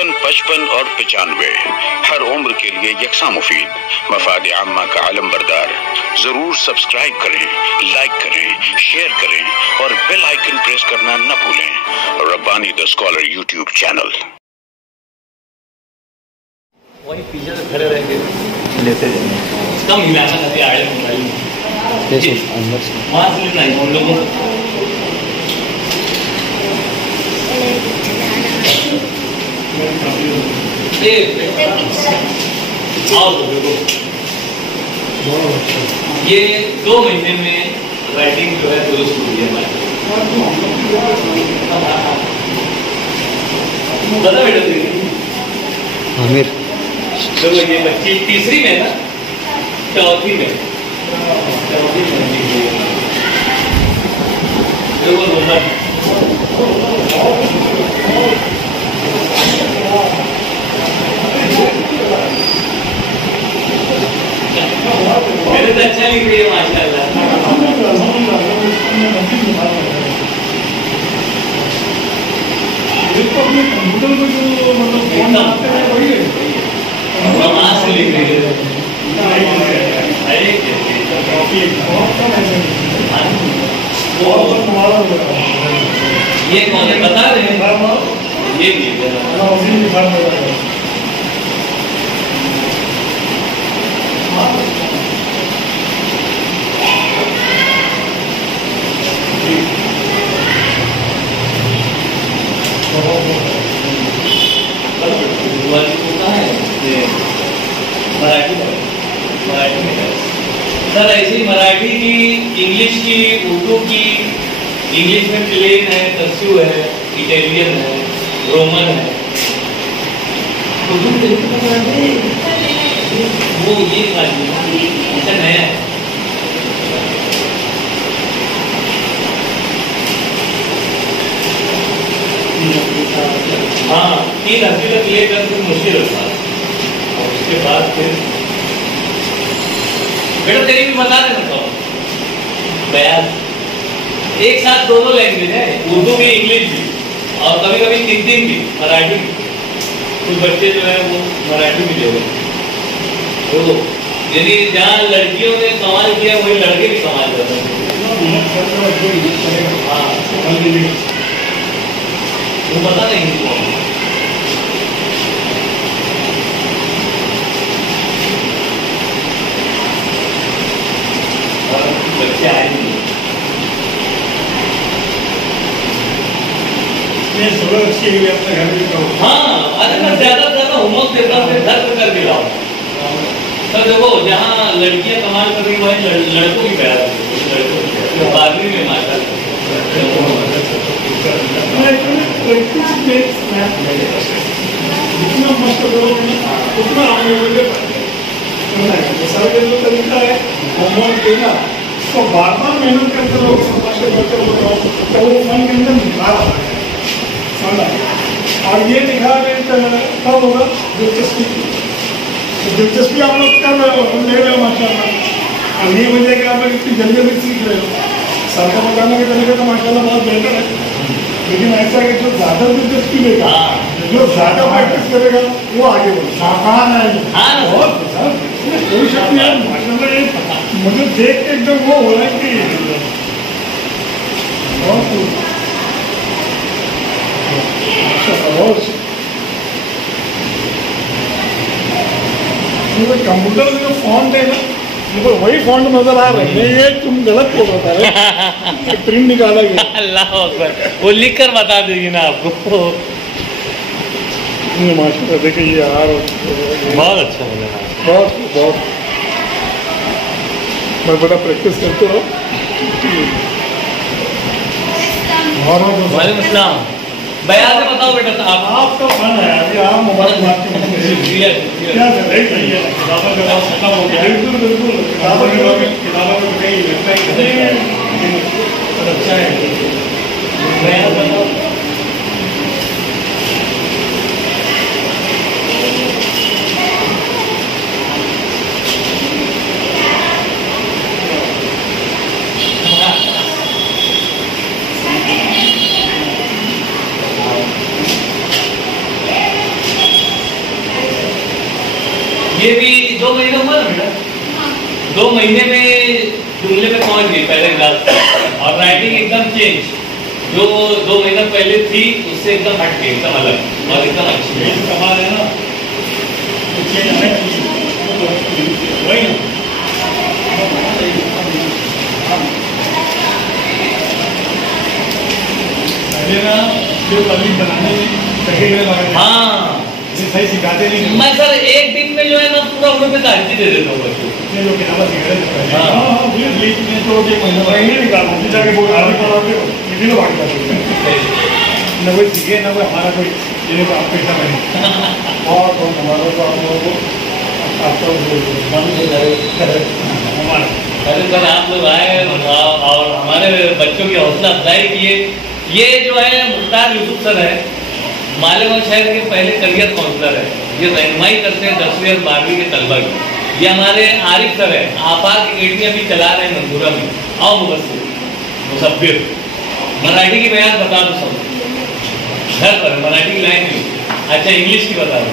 55, 55 और 95 हर उम्र के लिए यकसा मुफीद, मफाद आम्मा का आलम बरदार। जरूर सब्सक्राइब करें, लाइक करें, शेयर करें और बेल आइकन प्रेस करना न भूलें। Rabbani the scholar YouTube channel. वही पीछे से खड़े रहेंगे लेते जाएंगे, कम हिलाना नहीं आड़े मोबाइल अंदर से मास्क लेना है हम लोगों को। आओ तो देखो, ये 2 महीने में राइटिंग जो है दुरुस्त हुई है हमारी। बता बेटा आमिर, तो ये बच्ची तीसरी में ना चौथी में देखो नंबर मेरे तो अच्छा लिख रही है माशाल्लाह। कंप्यूटर में जो मतलब फोन आते हैं वही है, आवाज से लिख रही है। ये कौन है बता रहे हैं? ये मराठी में सर ऐसी मराठी की, इंग्लिश की, उर्दू की। इंग्लिश में प्लेन है, कर्सिव है, इटालियन है, रोमन है। वो ये अच्छा नया है। हाँ 3 हफ्ते तक लेकर फिर मुश्किल होता है और उसके बाद फिर बेटा तेरी भी बता देना तो बयान एक साथ दोनों लैंग्वेज है, उर्दू भी इंग्लिश भी और कभी कभी 3 भी मराठी भी। कुछ बच्चे जो है वो मराठी भी ले रहे, तो यदि जहाँ लड़कियों ने कमाल किया वही लड़के भी कमाल करते हैं। हाँ वो पता नहीं बच्चे आए नहीं। हाँ अरे मैं ज्यादा से ज्यादा होमवर्क देता हूँ, घर पे करके लाओ। सर देखो जहाँ लड़कियाँ कमाल कर रही वही लड़कों की प्यार है, बारहवीं में माशा जितना मस्त उतना तरीका है होमवर्क देना, तो बार बार मेहनत करते लोग तो वो मन के अंदर निखार आता है। और ये निखार कब होगा? दिलचस्पी। तो दिलचस्पी आप लोग कर रहे हो, ले रहे हो माशाल्लाह। और ये वजह कि आप लोग इतनी जल्दी जल्दी सीख रहे हो। सर का बताने के तरीके तो माशाल्लाह बहुत बेहतर है, लेकिन ऐसा कि जो ज़्यादा दिलचस्पी लेगा, जो ज़्यादा प्रैक्टिस करेगा वो आगे बढ़ेगा। आसान है बहुत कोई शक नहीं है माशाल्लाह। ये मुझे देख के एकदम वो हो रहा है कि कंप्यूटर में जो फॉन्ट है ना, मुझे वही फॉन्ट नजर आ रहा है। ये तुम गलत बोल रहा था, प्रिंट निकाला गया। अल्लाह अकबर, वो लिख कर बता देगी ना आपको। माशाल्लाह देखिए ये यार बहुत अच्छा बना, बहुत बहुत। मैं बड़ा प्रैक्टिस करते रहो। वालेकुम अस्सलाम। बयान से बताओ बेटा साहब, आपका फन है अभी आप मोबाइल बात क्या कर रही है? किताबों का खत्म हो गया। बिल्कुल बिल्कुल किताबों में कहीं लगता है अच्छा है। बयान बताओ। ये भी 2 महीने हुआ ना बेटा, 2 महीने में जुमले में पहुंच गई पहले क्लास, और राइटिंग एकदम चेंज, जो 2 महीना पहले थी उससे एकदम हट गई, एकदम अलग और एकदम अच्छी है। कमाल है ना, वही ना। पहले ना जो कभी बनाने में हाँ सही सिखाते नहीं। मैं सर एक दिन में जो है ना पूरा उन्हें पे तारीफ दे देता हूँ बच्चों को। जो किताबें सीख रहे थे पहले, हाँ लीक में तो एक महीने निकालना फिर जाके बोल आगे पढ़ाओगे इसी लोग भाग जाते न कोई सीखे ना कोई हमारा कोई ये लोग आप पैसा बने और हमारा तो आप लोगों को आपका हमारा अरे सर आप लोग आए और हमारे बच्चों की हौसला अफजाई किए। ये जो है मुख्तार यूसुफ सर है, मालेगांव शहर के पहले करियर काउंसलर है, ये रहनुमाई करते हैं 10वीं और 12वीं के तलबा की। ये हमारे आरिफ सर है, आपाक अकेडमी अभी चला रहे हैं मंदूरा में। आओ मुसब्बिर मराठी की बयान बता दो सब घर पर, मराठी की लाइन नहीं, अच्छा इंग्लिश की बता दो।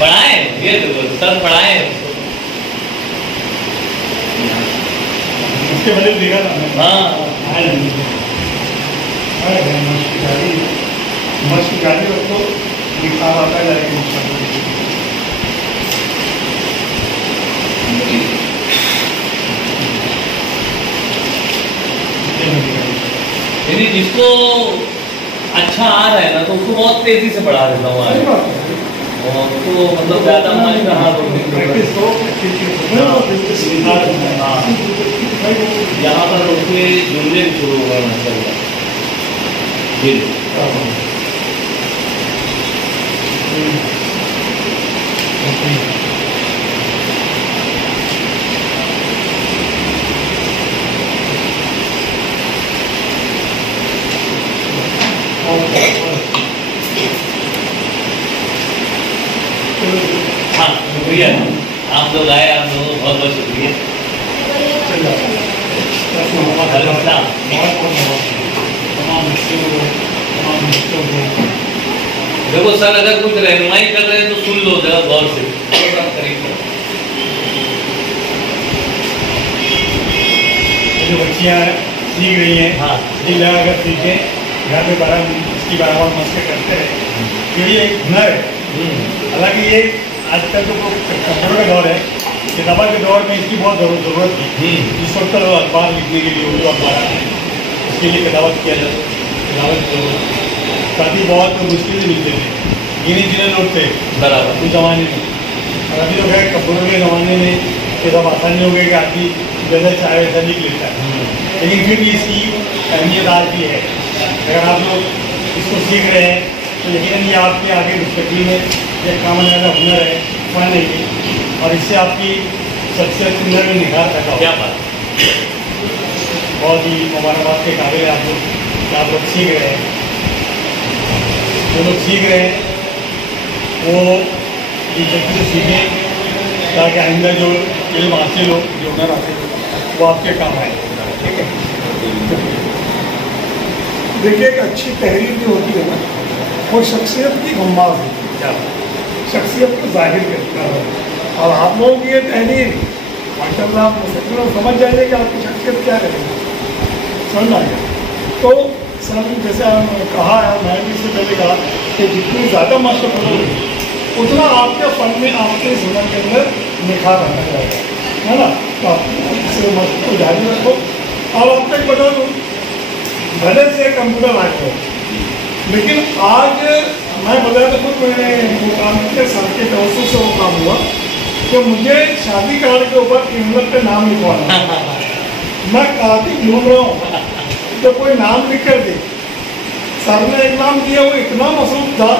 पढ़ाए ये सर पढ़ाए उसके पहले देखा था। हाँ मस्त गाड़ी उसको लिखा आता है जाएगी। यदि जिसको अच्छा आ रहा है ना तो उसको बहुत तेजी से बढ़ा देता हूँ सही बात है। और तो मतलब ज़्यादा मन का हाँ प्रैक्टिस हो हाँ यहाँ पर उसके जुमले भी शुरू हुआ माशाल्लाह जी। हाँ शुक्रिया, आप लोग आए, आप लोगों को बहुत बहुत शुक्रिया। देखो सर अगर कुछ रहनुमाई कर रहे हैं तो सुन लो जरा गौर से, जो बच्चियाँ सीख रही हैं हाँ अगर सीखें घर में इसकी बराबर मस्ती करते हैं, क्योंकि एक हुनर है। हालांकि ये आजकल तो कंप्यूटर का दौर है, किताबा के दौर में इसकी बहुत ज़रूरत थी। इस वक्त तो अखबार लिखने के लिए उर्दू अखबार आते हैं, उसके लिए किताबत किया जाता है। किताबत काफ़ी बहुत मुश्किल से मिलते थे, गिने चुने लोग थे बराबर उस ज़माने में। और अभी जो है कंप्यूटर के ज़माने में ये सब आसानी हो गई कि आदमी जैसा चाहे वैसा लिख लेता है, लेकिन फिर भी इसकी अहमियत आज भी है। अगर आप लोग इसको सीख रहे हैं तो यकीनन ये आपके आगे मुस्तकबिल में एक काम आने वाला हुनर है, फन है ये, और इससे आपकी शख्सियत हुनर में निखार पैदा क्या होगा। बात, बहुत ही मुबारकबाद के काबिल आप लोग कि आप लोग सीख रहे हैं। जो लोग सीख रहे हैं वो ये जल्दी से सीखें ताकि आइंदा जो इल्म हासिल हो, जो हुनर हासिल हो, वो आपके काम आए। ठीक है, देखिए एक अच्छी तहरीर जो होती है ना वो शख्सियत की गम्बाज होती है, शख्सियत को जाहिर करता है। और आप लोगों की ये तहरीर माशाल्लाह आप समझ जाइए कि आपकी शख्सियत क्या करेगी, समझ आ गया। तो सर जैसे कहा है, मैं भी इससे पहले कहा कि जितनी ज़्यादा माशा करोगे उतना आपके फन में, आपके जीवन के अंदर निखार आना जाएगा, है ना। तो आप इससे मशक को जारी रखो। और अब तक बता दूँ भले से कंप्यूटर आ गया, लेकिन आज मैं बताया तो खुद मैंने वो काम किया, सर के तवज्जो से वो काम हुआ कि मुझे शादी कार्ड के ऊपर इमरत पे नाम लिखवाना। मैं काफी ढूंढ रहा हूँ तो कोई नाम लिख कर दे। सर ने एक नाम दिया, वो इतना मसरूफ था,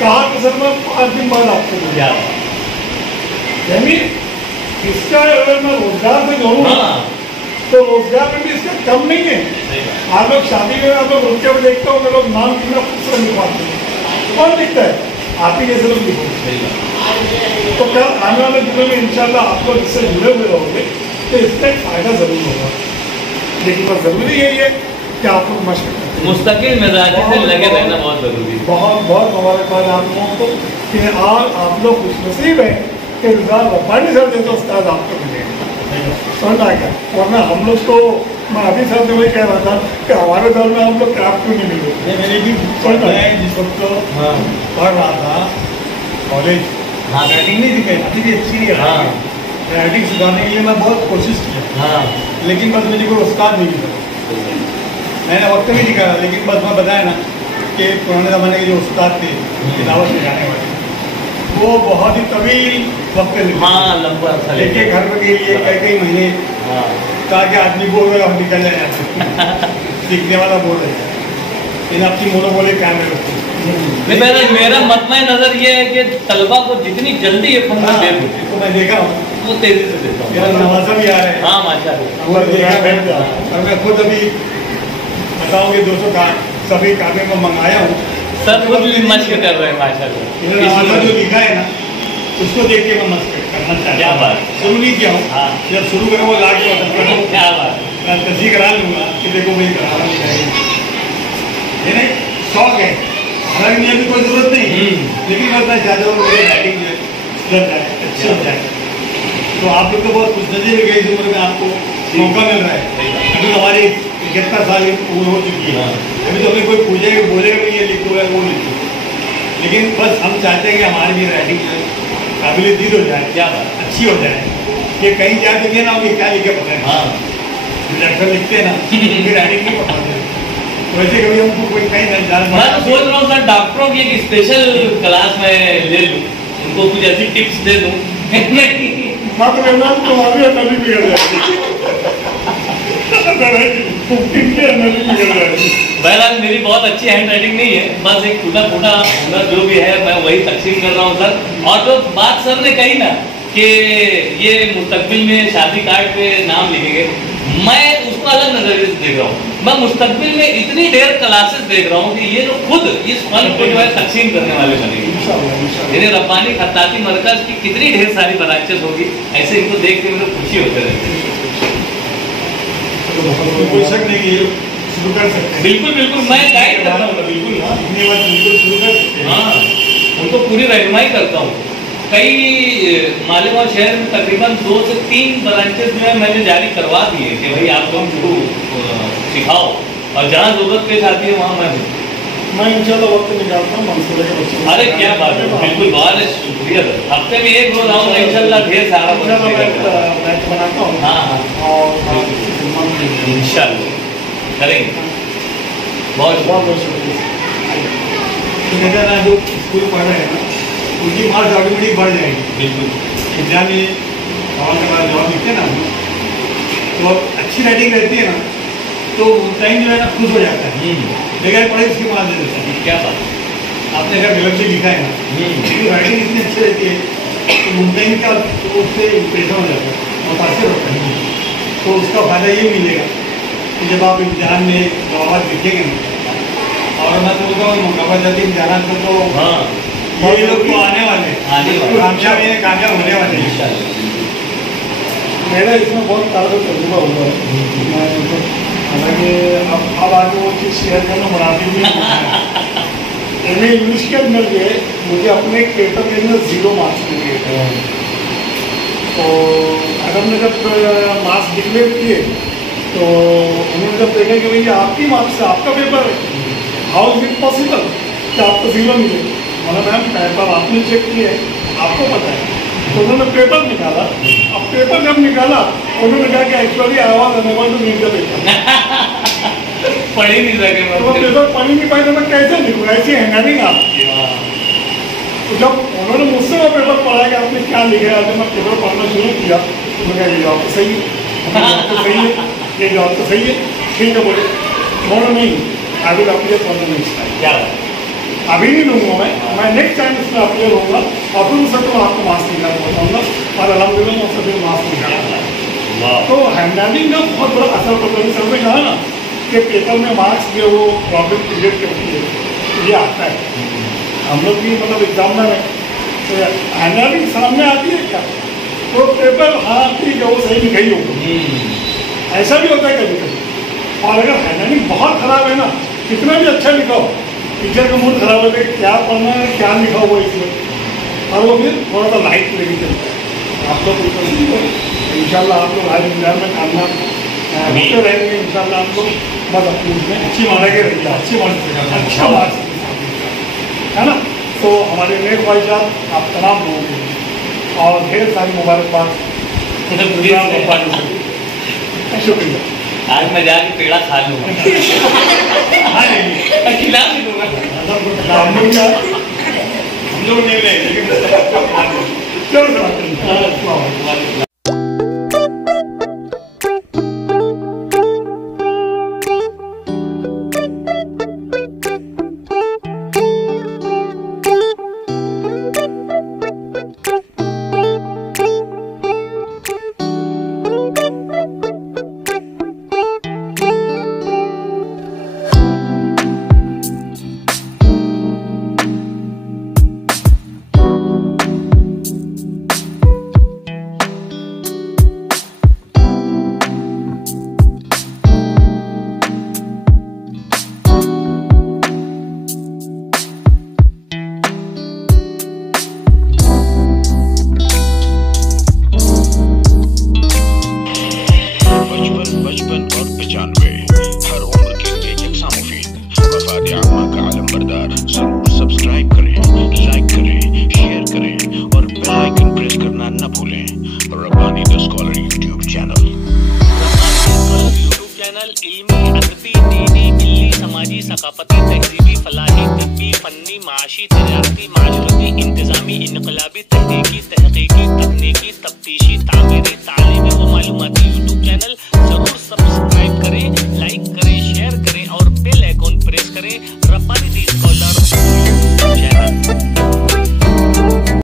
कहा कि सर मैं 5 दिन बाद आपको दूँ। यानी इसका अगर मैं रोजगार से जोड़ूँ तो रोजगार में भी इसका कम नहीं है। आप लोग शादी में आप लोग रुक के देखते हो, लोग नाम कितना खूबसूरत लिखवाते हैं, कौन लिखता है? आप ही जैसे लोग लिखो। तो कल आने वाले दिनों में इंशाल्लाह आप लोग इससे जुड़े हुए रहोगे तो इसका एक फायदा जरूर होगा। लेकिन बस जरूरी यही है कि आप लोग मशक करते हैं। मुस्तकिल मिजाजी से लगे रहना बहुत जरूरी है। बहुत बहुत मुबारकबाद आप लोगों को कि आप लोग खुशनसीब हैं कि रिजाल रब्बानी सर जैसे उस्ताद आपको मिले। समझ आ गया, वरना हम लोग तो मैं अभी सर से वही कह रहा था कि हमारे दौर में हम लोग क्या क्यों नहीं मिले। मेरी भी जिस वक्त पढ़ रहा था कॉलेज, हाँ राइटिंग नहीं दिखाई अभी भी अच्छी नहीं हाँ राइटिंग सुधारने के लिए मैं बहुत कोशिश किया, हाँ लेकिन बस मुझे कोई उस्ताद नहीं मिला। मैंने वक्त भी दिखाया, लेकिन बस मैं बताया ना कि पुराने ज़माने के जो उस्ताद थे तिलावत में जाने वाले, वो बहुत ही तवील वक्त लेते हाँ लंबा सा थे। एक घर के लिए कई कई महीने हाँ ताकि आदमी बोल रहे हम निकल जाए सीखने वाला बोल रहे हैं, इन आपकी मोनो बोले क्या नहीं, मेरा मतमय नजर ये है कि तलबा को जितनी जल्दी ये फंड दे दूं तो मैं देखा हूँ, वो तेजी से देता मेरा हूँ। नवाजा भी आ रहा है हाँ माशाल्लाह। वो देखा और मैं खुद अभी बताऊंगी 200 का सभी कागज में मंगाया हूँ। सब खुद भी मश्क कर रहे हैं माशाल्लाह। मेरा नवाजा जो लिखा है ना उसको देख के मैं मस्त करना चाहता क्या हूँ। बात। शुरू नहीं किया हूँ, हाँ। जब शुरू करूँ वो लाख को क्या बात। मैं तस्वीर करा लूँगा कि देखो मेरी करा लिखाई ये नहीं शौक है, हालांकि मुझे भी कोई जरूरत नहीं, लेकिन मैं इतना चाहता हूँ मेरी राइटिंग जो है सुधर जाए, अच्छी हो जाए। तो आप लोग तो बहुत खुश नसीब है कि इस उम्र में आपको मौका मिल रहा है। अभी हमारी 71 साल की उम्र हो चुकी है, अभी तो हमें कोई पूछेगा बोलेगा भी ये लिखो है वो लिखो, लेकिन बस हम चाहते हैं कि हमारी भी राइटिंग जो है काबिल दीद हो जाए, क्या बात। अच्छी हो जाए। कि कहीं जा देंगे ना कि क्या लिखे पता है, हाँ अक्सर लिखते हैं ना उनकी राइटिंग नहीं पढ़ाते, वैसे कभी हमको कोई कहीं नहीं जान। मैं तो सोच रहा हूँ सर डॉक्टरों की एक स्पेशल क्लास में ले लूँ, उनको कुछ ऐसी टिप्स दे दूँ। मत लेना तो अभी नदी बिगड़ जाएगी। इनकी नदी बिगड़ जाएगी। बहरहाल मेरी बहुत अच्छी हैंड राइटिंग नहीं है, बस एक टूटा फूटा हुनर जो भी है मैं वही तकसीम कर रहा हूँ सर। और जो बात सर ने कही ना कि ये मुस्तकबिल में शादी कार्ड पे नाम लिखेंगे, मैं उसको अलग नजरिए से देख रहा हूँ। मैं मुस्तकबिल में इतनी ढेर क्लासेस देख रहा हूँ कि ये लोग खुद इस फन को जो है तकसीम करने वाले बनेंगे। यानी रब्बानी खत्ताती मरकज की कितनी ढेर सारी ब्रांचेस होगी, ऐसे इनको देख के मुझे खुशी होते रहती है। कोई शक नहीं कि ये शुरू कर सकते हैं। बिल्कुल बिल्कुल मैं गाइड करता हूँ, बिल्कुल हाँ, इतनी बात बिल्कुल शुरू कर सकते हैं। हाँ उनको पूरी रहनुमाई करता हूँ। कई मालेगांव शहर में तकरीबन 2 से 3 ब्रांचेस जो है मैंने जारी करवा दिए कि भाई आप लोग शुरू सिखाओ, और जहाँ जरूरत पेश आती है वहाँ मैं हूँ। मैं इंशाल्लाह वक्त निकालता हूँ मंसूरे के बच्चों को। अरे क्या बात है, बिल्कुल बहुत शुक्रिया सर। हफ्ते में एक रोज आऊँगा इंशाल्लाह, ढेर सारा मैच बनाता हूँ हाँ हाँ और इंशाल्लाह करेंगे। बहुत बहुत बहुत शुक्रिया। तो कहते हैं ना जो स्कूल पढ़ रहे हैं ना उनकी मार्क्स ऑटोमेटिक बढ़ जाएगी। बिल्कुल एग्जाम में सवाल के बाद जवाब लिखते हैं ना तो अच्छी राइटिंग रहती है ना तो टाइम जो है ना खुश हो जाता है, बगैर पढ़े उसकी मार्क्स दे देता है। क्या बात। आपने अगर गलत से लिखा है ना लेकिन राइटिंग इतनी अच्छी रहती है तो मुमताइन का तो उससे इम्प्रेशन हो जाता है, मुतासर होता है। तो उसका फ़ायदा ये मिलेगा कि जब आप इम्तिहान में जवाब लिखेंगे ना, और मैं तो बोलता हूँ मुकाबला जाती इम्तिहान में तो हाँ ये लोग तो आने वाले कामयाब होने वाले हैं। इंशाल्लाह। मेरा इसमें बहुत ताज़ा तजुर्बा हुआ है। हालांकि अब आगे वो चीज़ शेयर करना मुनासिब नहीं। एम ए इंग्लिश के अंदर जो है मुझे अपने पेपर के अंदर 0 मार्क्स मिले। तो मैडम ने जब मार्क्स डिक्लेयर किए तो उन्होंने जब देखा कि भैया आपकी मार्क्स है, आपका पेपर है, हाउ इज इट पॉसिबल कि आपको 0 मिले। मतलब मैम पेपर आपने चेक किया है, आपको पता है। तो उन्होंने पेपर निकाला। अब पेपर जब निकाला उन्होंने कहा कि एक्चुअली आवाज unable to read the paper. पढ़ ही नहीं सके तो वो पेपर पढ़ ही नहीं पाए तो मैं कैसे लिखूँ, ऐसी हैंडराइटिंग आपकी। तो जब उन्होंने मुझसे वो पेपर पढ़ा कि आपने क्या लिखा है, जब मैं पेपर पढ़ना शुरू किया तो मैं ये जवाब तो सही है, तो सही है, ये जवाब तो सही है, ठीक है बोले बोलो नहीं I will appear for the next time. क्या बात। अभी नहीं लूँगा मैं नेक्स्ट टाइम उसमें अपीयर होऊंगा और फिर उससे तो आपको मार्क्स निकालना बताऊँगा और अल्हम्दुलिल्लाह मैं उससे फिर मार्क्स निकालूंगा। तो हैंडराइटिंग का बहुत बड़ा असर पड़ता है। सर ने कहा ना कि पेपर में मार्क्स जो वो प्रॉब्लम क्रिएट करती है, ये आता है। हम लोग भी मतलब एग्जामिनर है तो हैंडराइटिंग सामने आती है क्या तो पेपर हाँ ठीक है वो सही लिखा ही होगा, ऐसा भी होता है कभी कभी। और अगर हैंडराइटिंग बहुत खराब है ना, कितना भी अच्छा लिखा हो, टीचर का मूड खराब होता है, क्या पढ़ना है, क्या लिखा हुआ इसमें, और वो फिर थोड़ा सा लाइट लेके चलता है। आप लोग इंशाल्लाह आप लोग आज इंडिया में कामयाब होते रहेंगे इंशाल्लाह। आप लोग बस अपनी उसमें अच्छी माना के रहिए, अच्छे मार्क्स, अच्छा मार्क्स है ना। तो हमारे नए ख्वाहिशात आप तमाम लोगों के लिए और ढेर सारी मुबारकबाद। शुक्रिया। आज मैं जाके पेड़ा खा लूँगा, खिला भी दूँगा। हम लोग नहीं लेंगे चलो सब्सक्राइब करें, लाइक करें, शेयर करें और बेल आइकन प्रेस करना न भूलें। Rabbani the scholar YouTube channel. YouTube channel इल्मी, अदबी, दीनी, मिल्ली, समाजी, सकाफती, तहजीबी, फलाही, तिब्बी, फन्नी, माशी, तजारती, माशरती, इंतजामी, इनकलाबी, तहकीकी, तहकीकी, तकनीकी, तफ्तीशी, तामीरी, तालीमी व मालूमाती यूट्यूब चैनल जरूर सब्सक्राइब करें, लाइक करें, शेयर करें और बेल आइकन प्रेस करें। रब्बानी